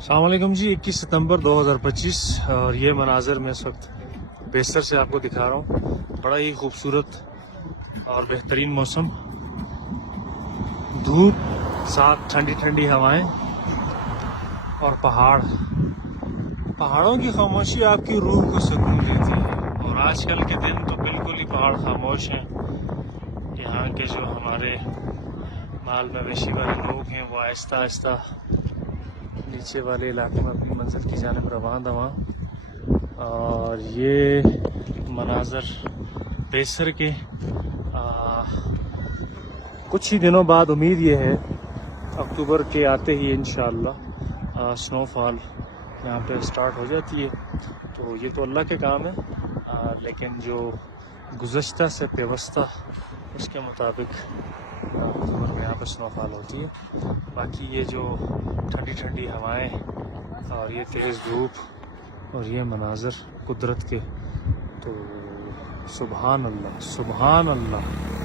السلام علیکم جی، 21 ستمبر 2025 اور یہ مناظر میں اس وقت بیستر سے آپ کو دکھا رہا ہوں۔ بڑا ہی خوبصورت اور بہترین موسم، دھوپ ساتھ ٹھنڈی ٹھنڈی ہوائیں اور پہاڑوں کی خاموشی آپ کی روح کو سکون دیتی ہے۔ اور آج کل کے دن تو بالکل ہی پہاڑ خاموش ہیں۔ یہاں کے جو ہمارے مال مویشی والے لوگ ہیں وہ آہستہ آہستہ نیچے والے علاقے میں اپنی منزل کی جانب رواں دواں۔ اور یہ مناظر بیسر کے کچھ ہی دنوں بعد امید یہ ہے اکتوبر کے آتے ہی انشاءاللہ سنو فال یہاں پہ سٹارٹ ہو جاتی ہے۔ تو یہ تو اللہ کے کام ہے، لیکن جو گزشتہ سے پیوستہ اس کے مطابق اکتوبر میں یہاں پر سنو فال ہوتی ہے۔ باقی یہ جو ٹھنڈی ٹھنڈی ہوائیں اور یہ تیز دھوپ اور یہ مناظر قدرت کے، تو سبحان اللہ سبحان اللہ۔